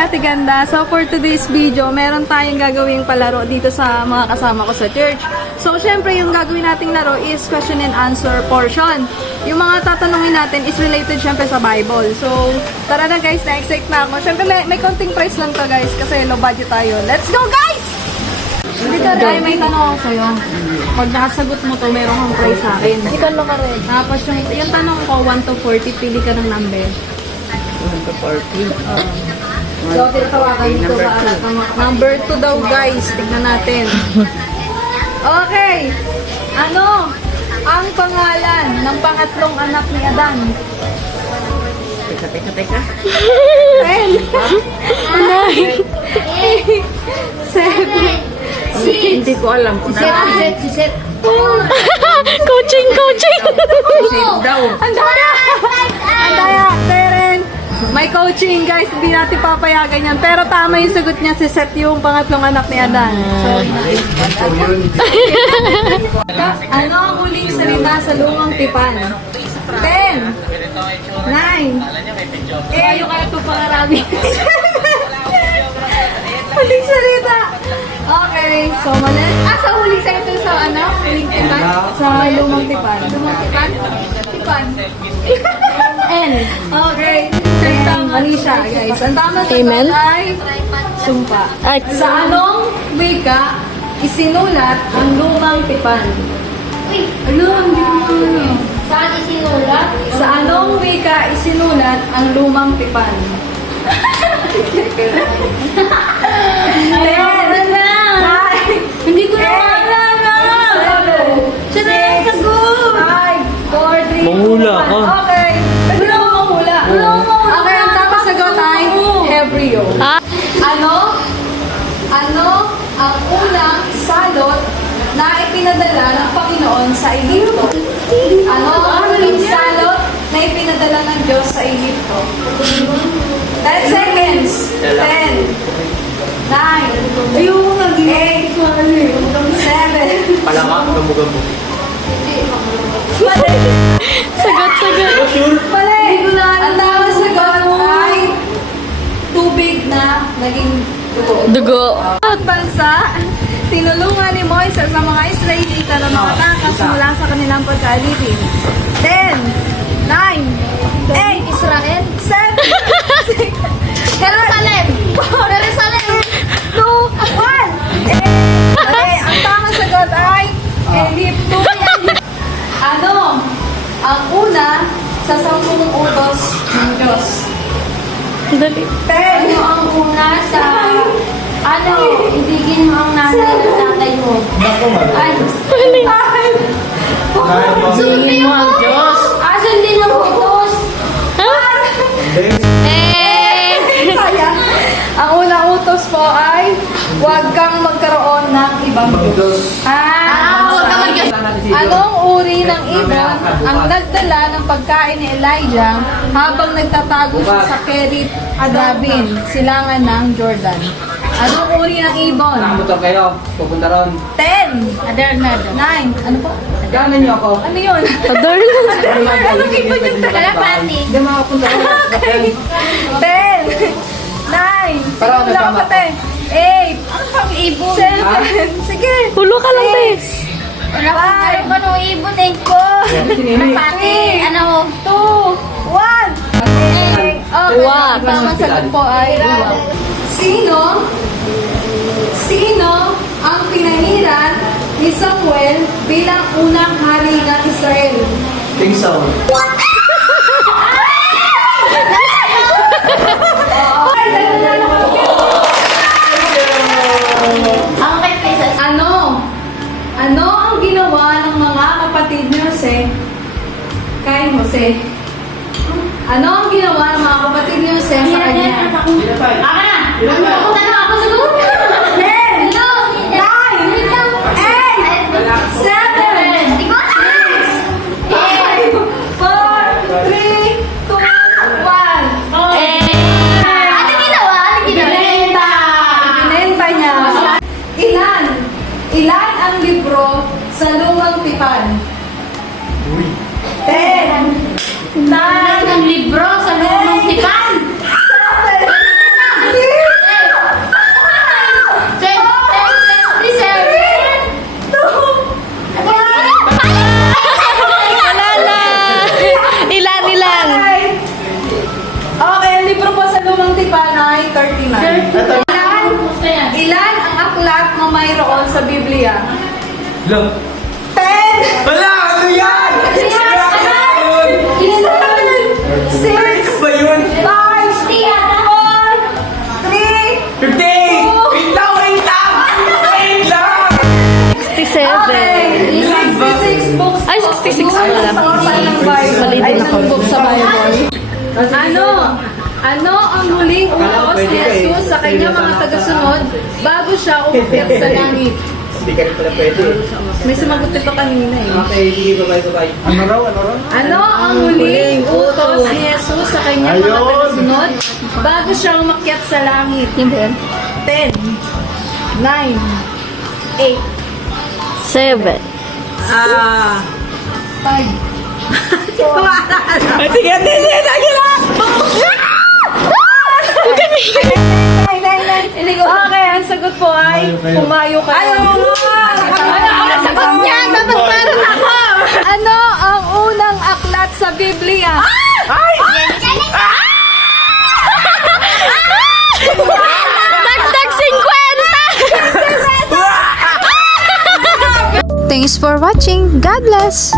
Ate Ganda. So for today's video, meron tayong gagawing palaro dito sa mga kasama ko sa church. So syempre yung gagawin nating laro is question and answer portion. Yung mga tatanungin natin is related syempre sa Bible. So tara na guys, na-excite na ako. Syempre may konting price lang to guys kasi low budget tayo. Let's go guys! Dito tayo, may tanong ako sa'yo. Pag nakasagot mo to, meron kang prize sa akin. Ikan mo ka rin. Tapos yung tanong ko, 1 to 40, pili ka ng number. 1 to 40. So, tinatawagan dito ba? Number 2 daw guys. Tignan natin. Okay. Ano ang pangalan ng pangatlong anak ni Adan? Teka. 10 9 8 7 Hindi ko alam kung Si Seth. Coaching! Seth daw. Ang daya. Teren. May coaching guys. Hindi natin papayagan yan. Pero tama yung sagot niya. Si Seth yung pangatlong anak ni Adan. Ano ang huling salita sa lumang tipan? 10 9 Ayaw kaya ito pangarami. Huling salita. Okay, so mali. Sa huling salita sa ano? Huling tipan? Sa lumang tipan. Lumang tipan? Tipan. N. Okay. Mali siya, guys. Ang tama sa Amen? ay sumpa. Sa anong wika isinulat ang lumang tipan? Uy, Saan isinulat? Sa anong wika isinulat ang lumang tipan? Hindi ko na maalala. Siya na lang sagot. 5, 4, 3, Mangula ka. Okay. Wala akong mangula. Okay, ang tamang sagot ay Hebreo. Ano ang unang salot na ipinadala ng Panginoon sa Egypto? Ano ang unang salot na ipinadala ng Diyos sa Egypto? 10 seconds. 10 9 8 7 Palaka, gamu-gamu. Sagot. Mali. Ang tamang sagot ay tubig na naging dugo. At bansa, tinulungan ni Moises ang mga Israelita na makatakas mula sa kanilang pagkaalipin. 10 9 8 Israel? 7 Jerusalem! Jerusalem! 2 1 Okay, ang tamang sagot ay Egypto. Ano ang una sa 10 utos ng Diyos? Dali. 10 Ano ang una sa... ibigin mo ang nanay at tatay mo. Ay, Sundin mo ang Diyos. sundin ang utos. Sayang. Ang unang utos po ay huwag kang magkaroon ng ibang Diyos. Huwag ka mag-Diyos. Anong uri ng ibon ang nagdala ng pagkain ni Elijah habang nagtatago siya sa Kerit Adabin, silangan ng Jordan? Anong uri ng ibon? Motor kayo, pupunta ron. 10 Adernado. 9 Ano po? Gano'n niyo ako. Ano yun? Anong ibon yung Kalapati. Hindi makapunta ron. Okay. 10 9 Para Wala ka tama. pati. 8 Ano pang ibon? 7 Sige. Hulo ka lang, te. Ano ka nung ibon eh? 4 Kalapati. Ano? 2 1 Okay. Uwak. Ang tamang sagot po ay uwak. Sino ang pinahiran ni Samuel bilang unang hari ng Israel? King Saul. Ang kay Pesas. Ano ang ginawa ng mga kapatid ni Jose kay Jose? Ano ang ginawa ng mga kapatid ni Jose sa kanya? Ako na! Ako tanong ako sagot! 10 9 8 7 Di ko alam! 5 4 3 2 1 Ano ginawa? Ibinenta niya. Ilan ang libro sa lumang tipan? 10 9 Ang libro sa lumang tipan! 7 6 sa Biblia? Look. 10! Wala! Ano yan? Six! Ba yun? 5! 4! 3! 50! Wait lang! Wait lang! Wait lang! 67. Okay! 66 books. Ay, 66 Books pala. sa ng Bible. Mali din Ay, ako. ng book sa Bible. Ano ang huling utos ni Jesus sa kanyang mga tagasunod bago siya umakyat sa langit? Hindi ka rin pala pwede. May sumagot ito kanina eh. Okay, sige, bye-bye. Ano raw? Ano raw? Ano ang huling utos ni Jesus sa kanyang mga tagasunod bago siya umakyat sa langit? Yun ba yun? 10, 9, 8, 7. 5. Sige, Okay, ang sagot po ay pumayo ka. Sagot niya! Dapat meron ako! Ano ang unang aklat sa Biblia? Dagdag 50! Thanks for watching. God bless!